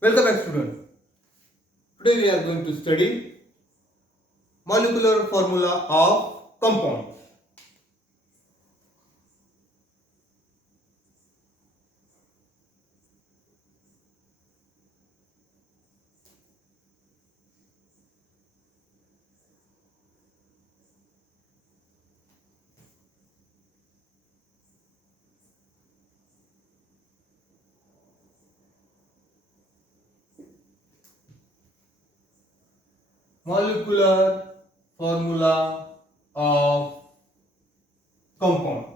Welcome back, student. Today we are going to study molecular formula of compounds. Molecular formula of compound.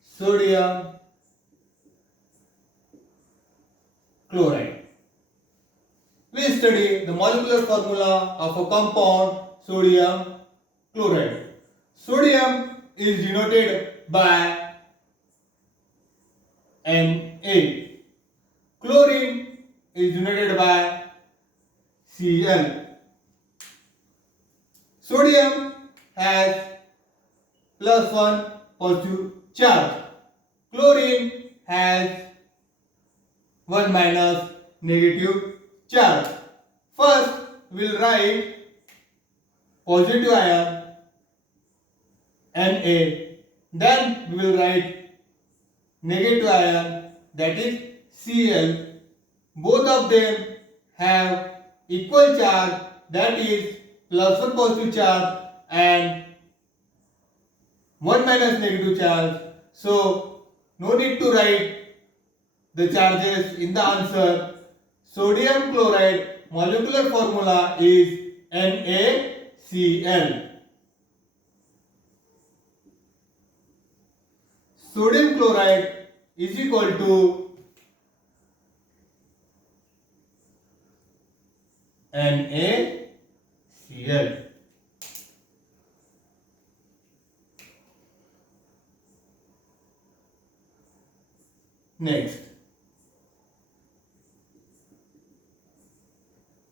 Sodium chloride. We study the molecular formula of a compound sodium chloride. Sodium is denoted by Na. Chlorine is denoted by Cl. Sodium has plus 1 positive charge. Chlorine has 1 minus negative charge. First, we will write positive ion Na. Then we will write negative ion, that is Cl. Both of them have equal charge, that is plus 1 positive charge and 1 minus negative charge. So no need to write the charges in the answer. Sodium chloride molecular formula is NaCl. Sodium chloride is equal to NaCl. Next,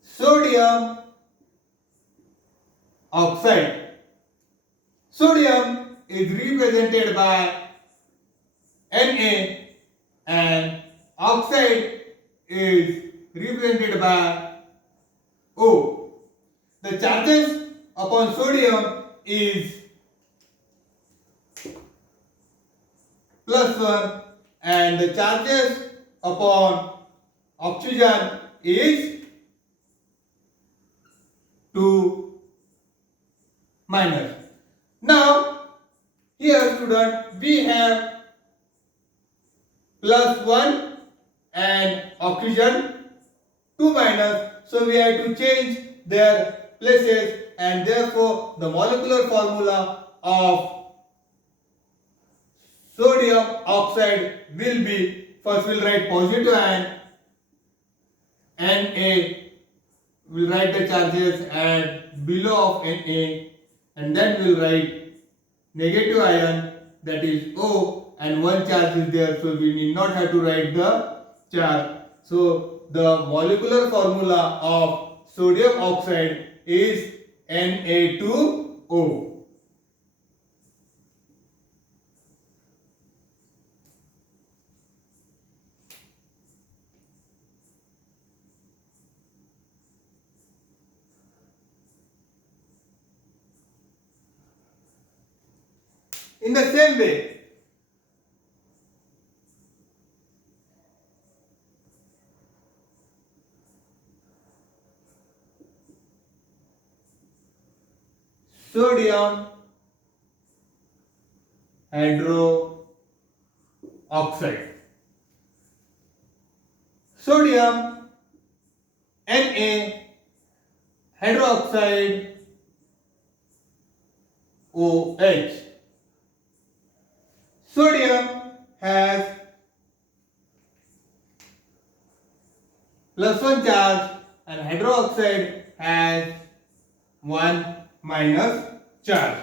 sodium oxide. Sodium is represented by Na and oxide is represented by O. The charges upon sodium is plus 1 and the charges upon oxygen is 2 minus. Now here student we have plus 1 and oxygen 2 minus, so we have to change their places and therefore the molecular formula of sodium oxide will be, first we will write positive ion Na, we will write the charges and below of Na, and then we will write negative ion, that is O, and one charge is there, so we need not have to write the charge. So the molecular formula of sodium oxide is Na2O. In the same way, sodium hydroxide. Sodium Na hydroxide OH. Sodium has plus 1 charge and hydroxide has 1 minus charge.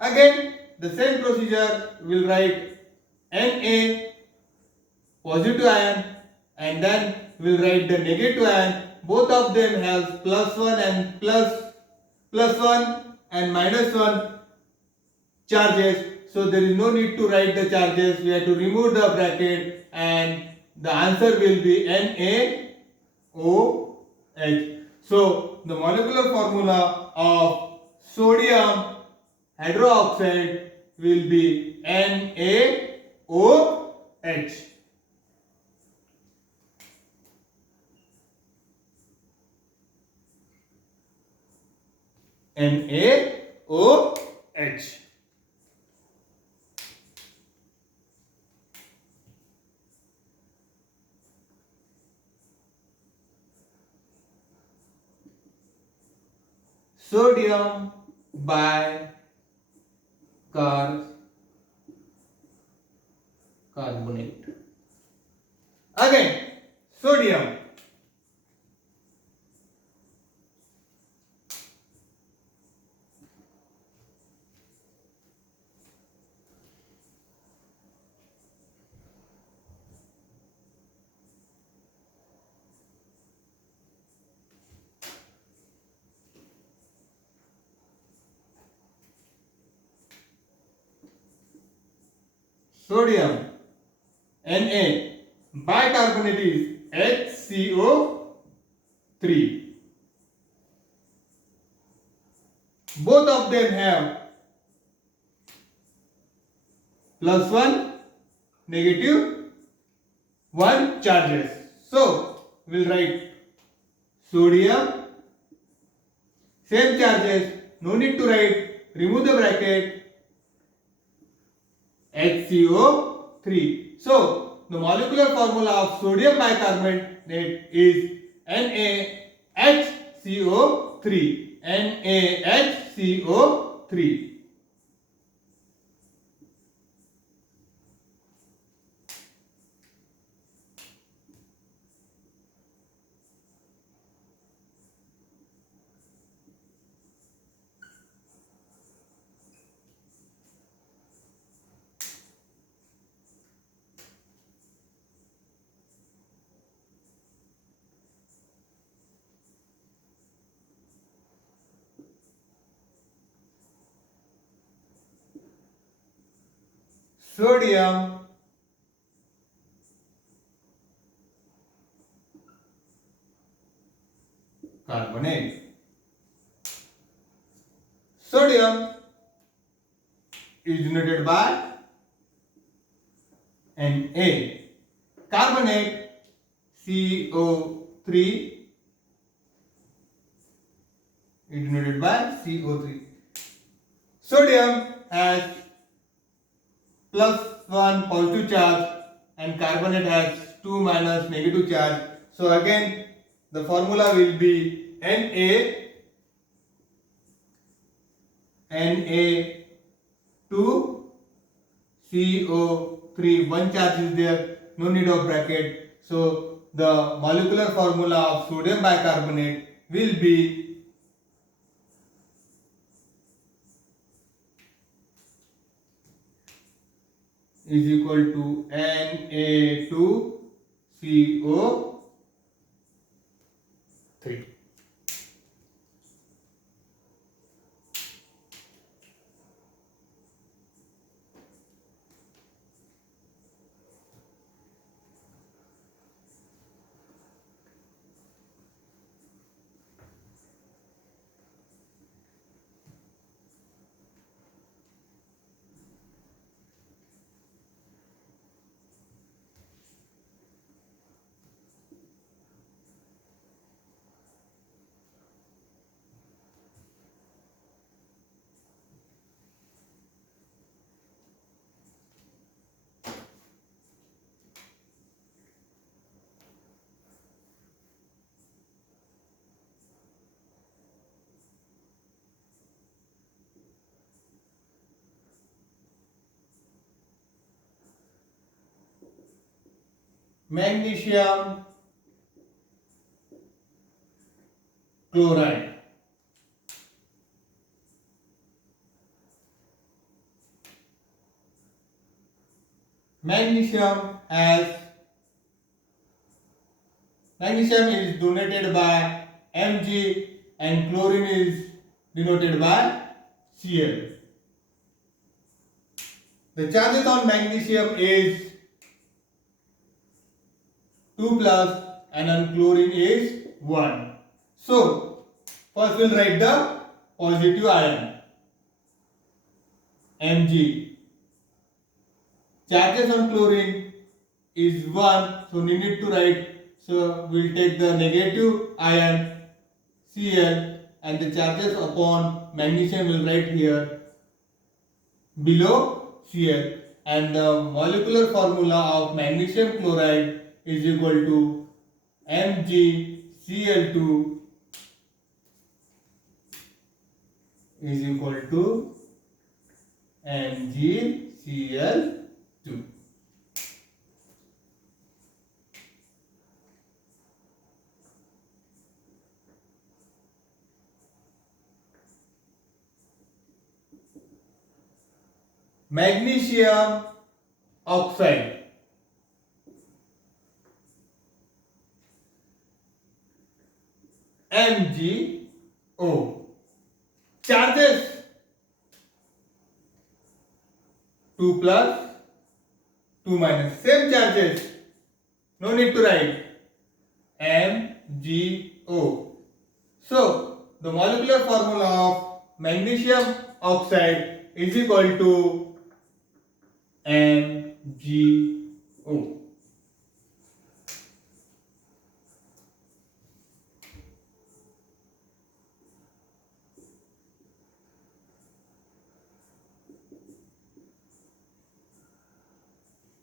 Again the same procedure, we will write Na positive ion and then we will write the negative ion. Both of them have plus 1 and plus +1 and -1 charges. So there is no need to write the charges. We have to remove the bracket and the answer will be NaOH. So the molecular formula of sodium hydroxide will be NaOH. NaOH. Sodium bicarbonate. Again, sodium. Sodium Na bicarbonate is HCO3. Both of them have +1, -1 charges. So we'll write sodium, same charges, no need to write, remove the bracket, HCO3. So the molecular formula of sodium bicarbonate is NaHCO3. NaHCO3. Sodium carbonate. Sodium is denoted by Na. Carbonate CO3 is denoted by CO3. Sodium has +1 positive charge and carbonate has 2 minus negative charge. So again the formula will be Na2CO3. One charge is there, no need of bracket. So the molecular formula of sodium bicarbonate will be is equal to Na2CO3. Magnesium chloride. Magnesium is donated by Mg and chlorine is denoted by Cl. The charges on magnesium is 2 plus and on chlorine is 1. So, first we'll write the positive ion Mg. Charges on chlorine is 1, so we need to write, so we'll take the negative ion Cl and the charges upon magnesium will write here below Cl, and the molecular formula of magnesium chloride is equal to MgCl2 is equal to MgCl2. Magnesium oxide. MgO. Charges 2 plus 2 minus. Same charges. No need to write. MgO. So, the molecular formula of magnesium oxide is equal to MgO.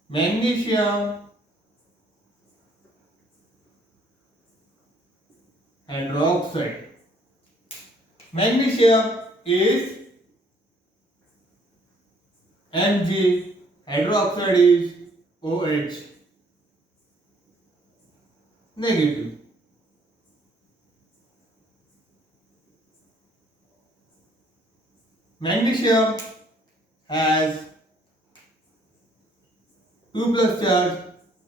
Magnesium hydroxide. Magnesium is Mg, hydroxide is OH, negative. Magnesium has 2 plus charge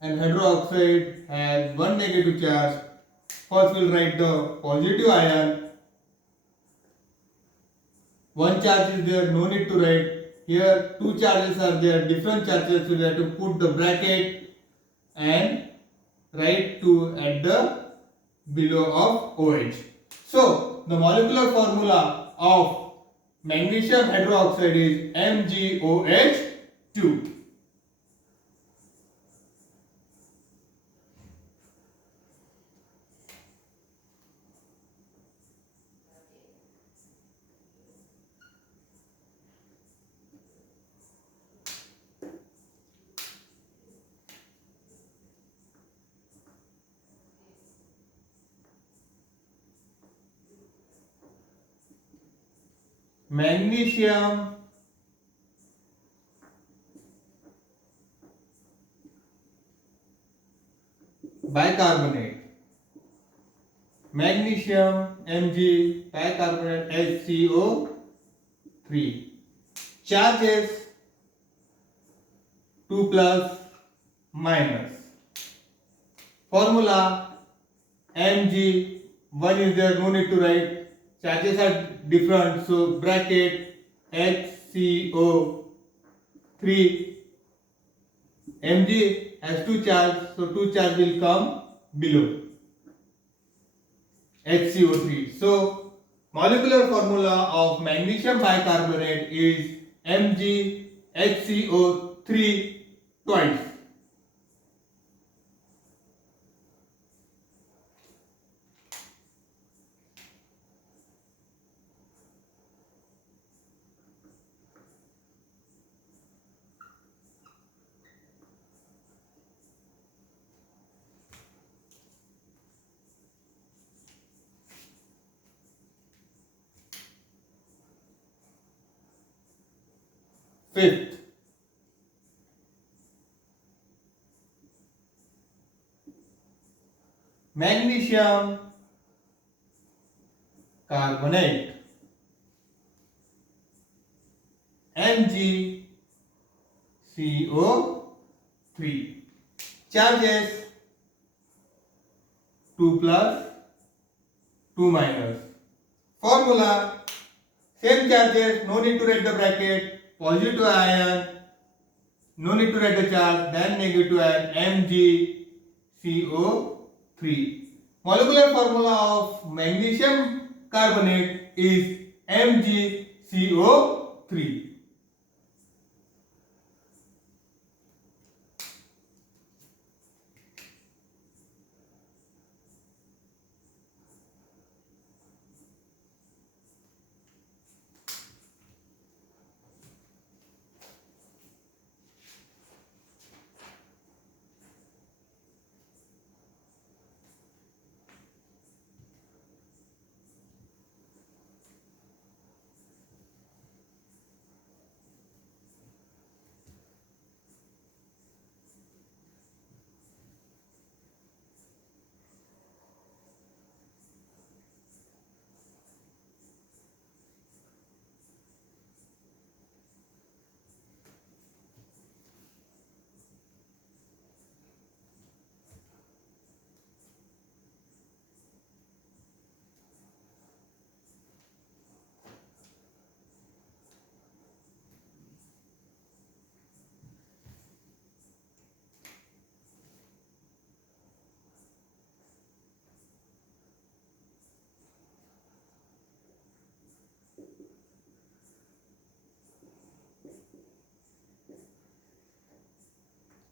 and hydroxide has 1 negative charge. First we'll write the positive ion. One charge is there, no need to write. Here two charges are there, different charges, so we have to put the bracket and write 2 at the below of OH. So the molecular formula of magnesium hydroxide is MgOH2. Magnesium bicarbonate. Magnesium Mg bicarbonate HCO3. Charges 2 plus minus. Formula Mg, 1 is there, no need to write. Charges are different, so bracket HCO3. Mg has 2 charge, so 2 charge will come below HCO3. So molecular formula of magnesium bicarbonate is MgHCO3 twice. Fifth, magnesium carbonate MgCO3. Charges 2 plus 2 minus. Formula Same charges, no need to write the bracket. Positive ion, no need to write the charge. Then negative ion, MgCO3. Molecular formula of magnesium carbonate is MgCO3.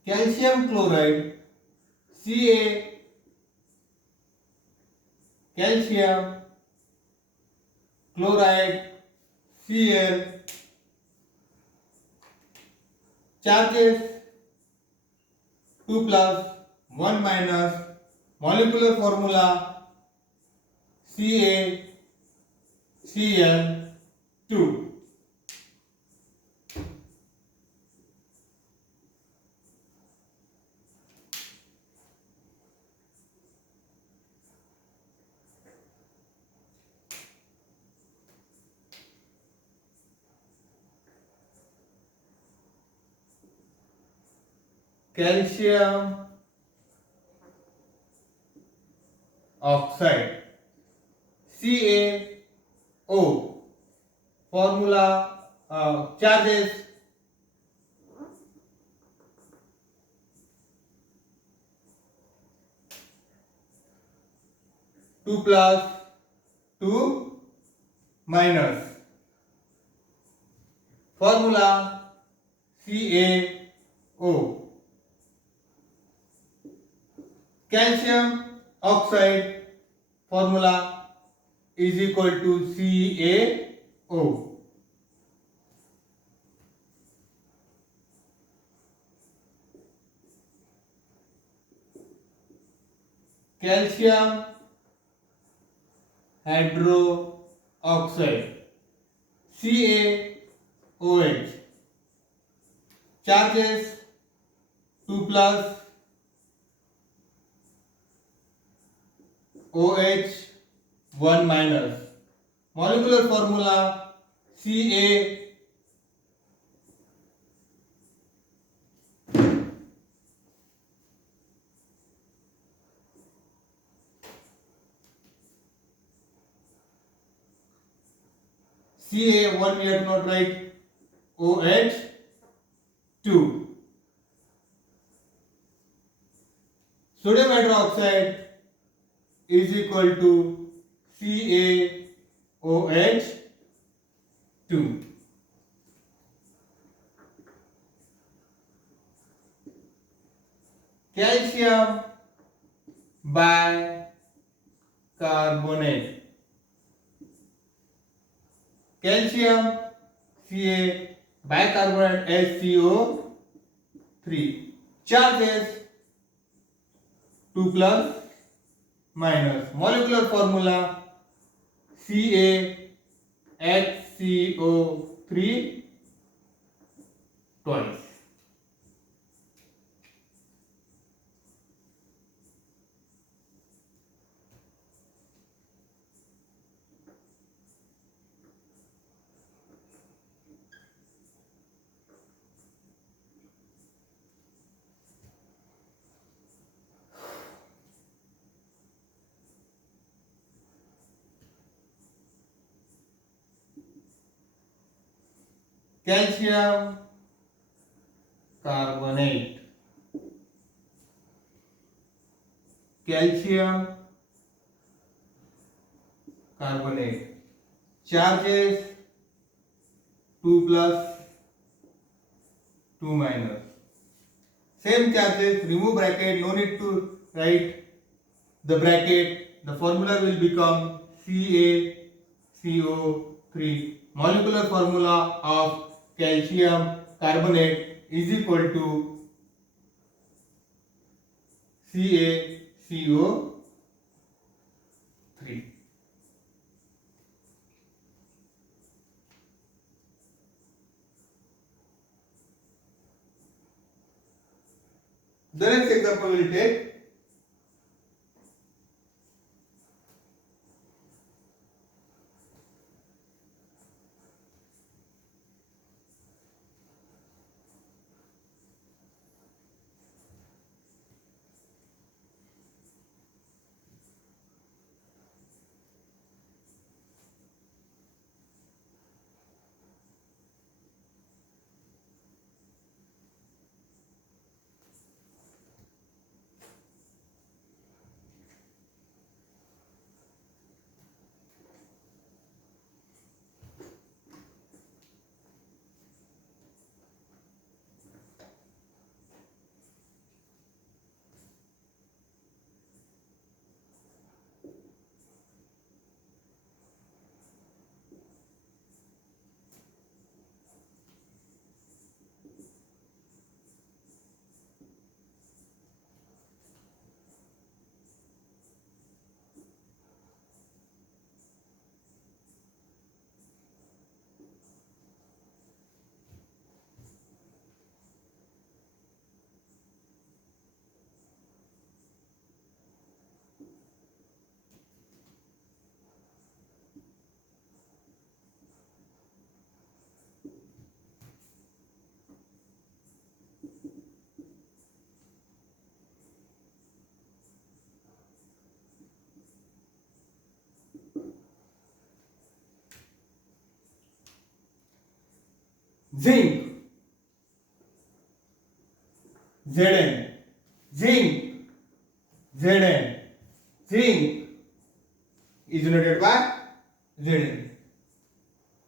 Calcium chloride, Ca, calcium chloride, Cl, charges 2 plus 1 minus, molecular formula CaCl2. Calcium oxide, CaO, formula charges 2 plus 2 minus, formula CaO. Calcium oxide formula is equal to CaO. Calcium hydroxide, CaOH, charges 2 plus OH 1 minus, molecular formula Ca Ca1 we have to not write, OH2. Sodium hydroxide is equal to CaOH2. Calcium bicarbonate, calcium Ca bicarbonate HCO3, charges 2 plus minus, molecular formula CaHCO3 twice. calcium carbonate. Calcium carbonate. Charges 2 plus 2 minus. Same charges, remove bracket, no need to write the bracket. The formula will become CaCO3. Molecular formula of calcium carbonate is equal to CaCO3. The next example we will take zinc, Zn, zinc, Zn, zinc is denoted by Zn.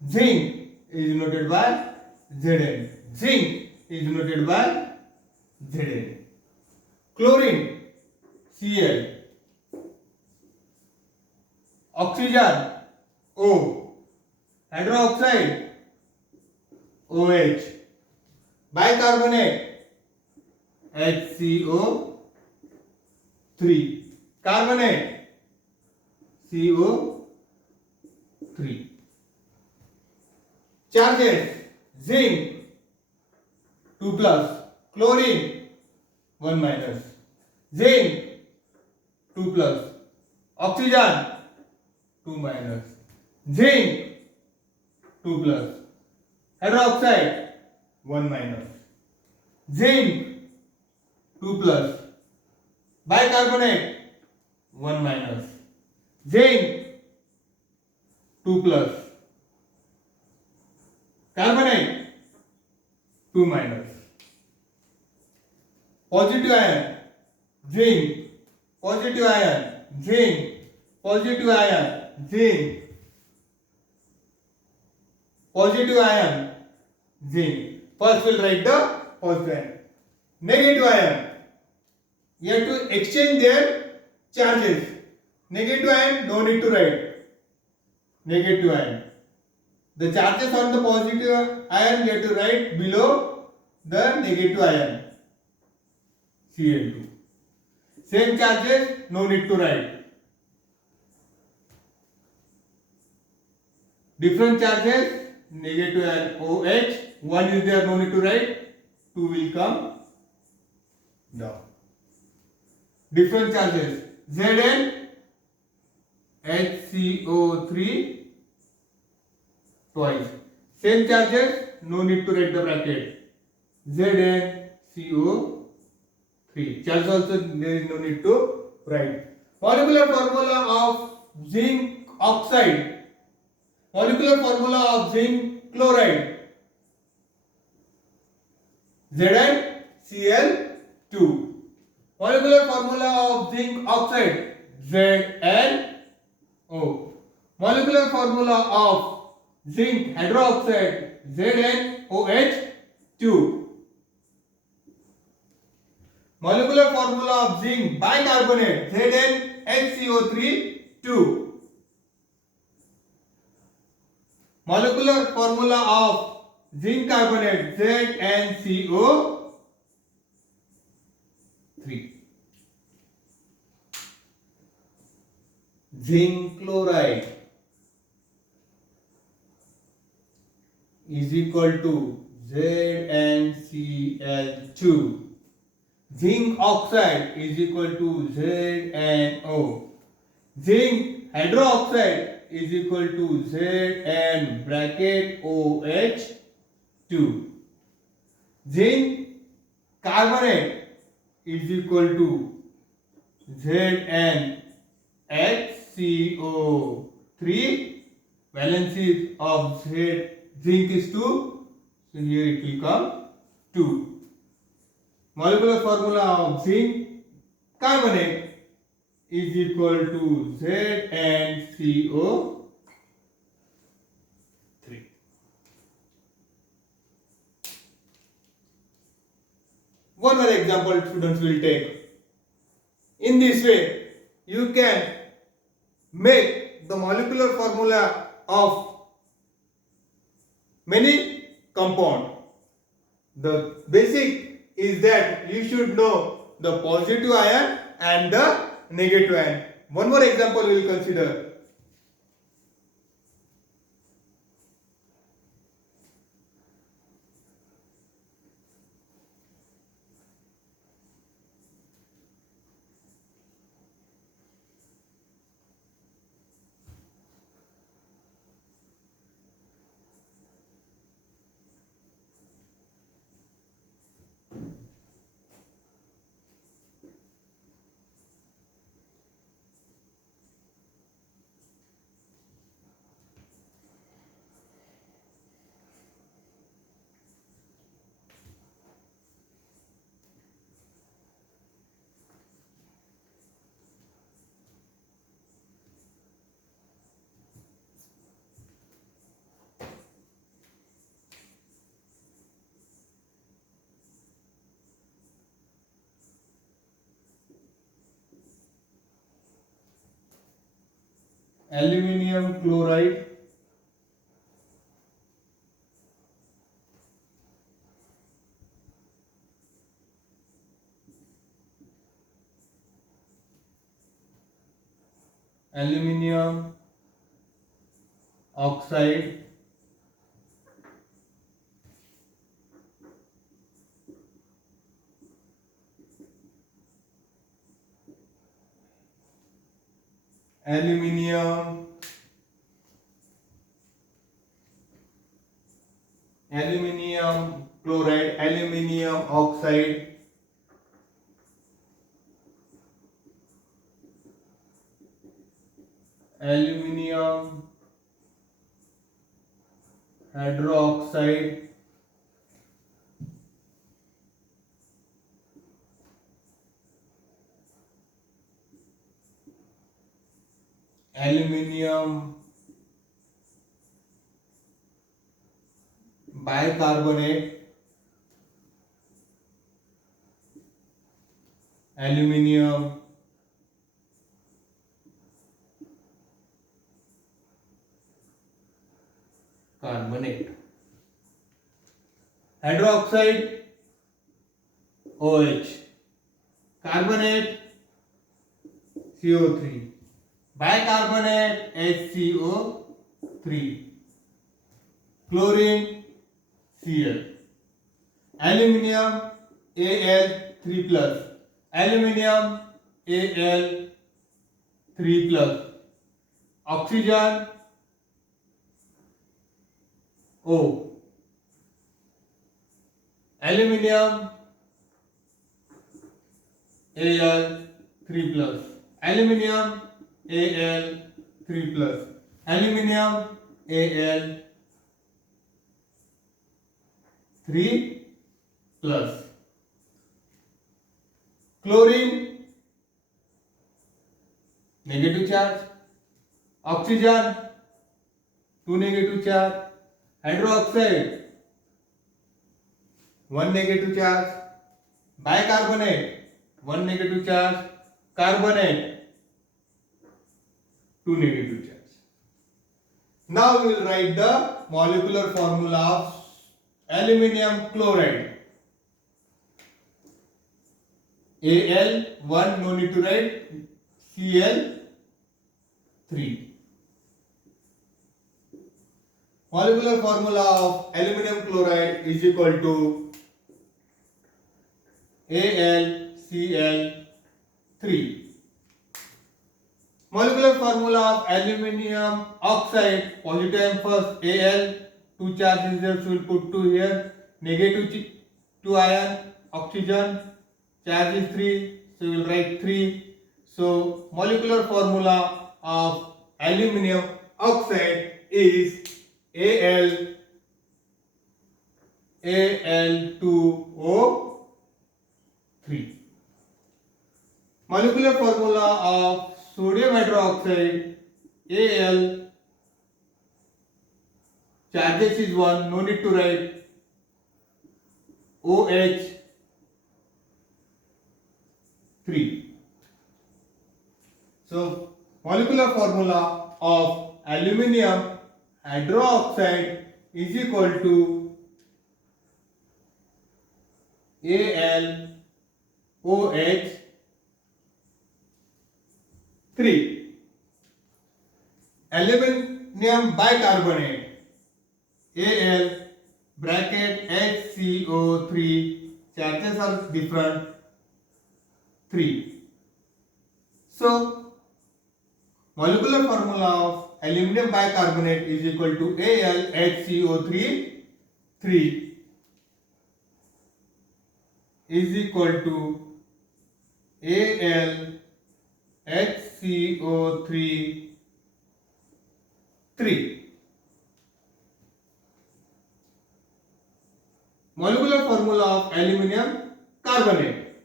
Zinc is denoted by Zn. Zinc is denoted by Zn. Chlorine, Cl. Oxygen, O. Hydroxide, OH. Bicarbonate, HCO3. Carbonate, CO3. Charges, zinc 2 plus, chlorine 1 minus, zinc 2 plus, oxygen 2 minus, zinc 2 plus, hydroxide 1 minus, zinc 2 plus, bicarbonate 1 minus, zinc 2 plus, carbonate 2 minus. Positive ion, zinc, positive ion, zinc, positive ion, zinc, positive ion, zinc. First we'll write the positive ion. Negative ion, you have to exchange their charges. Negative ion, no need to write. Negative ion. The charges on the positive ion you have to write below the negative ion. Cl2. Same charges, no need to write. Different charges, negative ion OH, one is there, no need to write, two will come down. Different charges, Zn, HCO3 twice. Same charges, no need to write the bracket. Zn, CO3. Charge also there is no need to write. Molecular formula of zinc oxide. Molecular formula of zinc chloride. ZnCl2. Molecular formula of zinc oxide ZnO. Molecular formula of zinc hydroxide ZnOH2. Molecular formula of zinc bicarbonate ZnHCO3 2. Molecular formula of zinc carbonate ZnCO3. Zinc chloride is equal to ZnCl2. Zinc oxide is equal to ZnO. Zinc hydroxide is equal to Zn bracket OH2. Zinc carbonate is equal to ZnHCO3. Valency of zinc is 2, so here it will come 2. Molecular formula of zinc carbonate is equal to ZnCO3. One more example students will take. In this way, you can make the molecular formula of many compound. The basic is that you should know the positive ion and the negative ion. One more example we will consider. Aluminium chloride aluminium oxide aluminium chloride aluminium oxide aluminium hydroxide aluminium bicarbonate aluminium carbonate hydroxide OH carbonate CO3 bicarbonate HCO3 chlorine Cl aluminium Al3 plus aluminium Al3 plus oxygen O aluminium Al3 plus aluminium Al3 plus aluminium Al3 plus. Chlorine, negative charge. Oxygen, 2 negative charge. Hydroxide, 1 negative charge. Bicarbonate, 1 negative charge. Carbonate, 2 negative charge. Now we will write the molecular formula of aluminium chloride. Al, 1, no need to write. Cl, 3. Molecular formula of aluminium chloride is equal to AlCl3. Molecular formula of aluminium oxide, positive and first Al, 2 charges there, so we will put 2 here, negative 2 ion, oxygen, charge is 3, so we will write 3. So molecular formula of aluminium oxide is Al2O3. Molecular formula of sodium hydroxide, Al, charges is 1, no need to write, OH3. So molecular formula of aluminium hydroxide is equal to AlOH3. Aluminium bicarbonate, Al bracket HCO3, charges are different, 3. So molecular formula of aluminium bicarbonate is equal to AlHCO3, 3 is equal to AlHCO3, 3. Molecular formula of aluminium carbonate,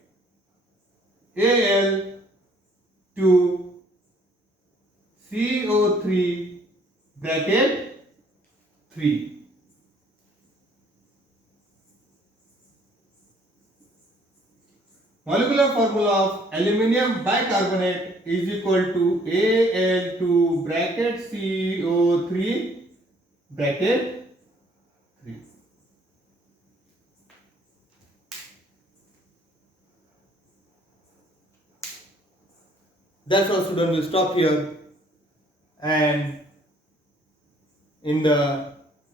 Al2CO3 bracket 3. Molecular formula of aluminium bicarbonate is equal to Al2 bracket CO3 bracket 3. That's all, students. We'll stop here, and in the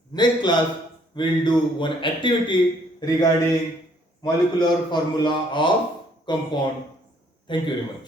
next class we'll do one activity regarding molecular formula of compound. Thank you very much.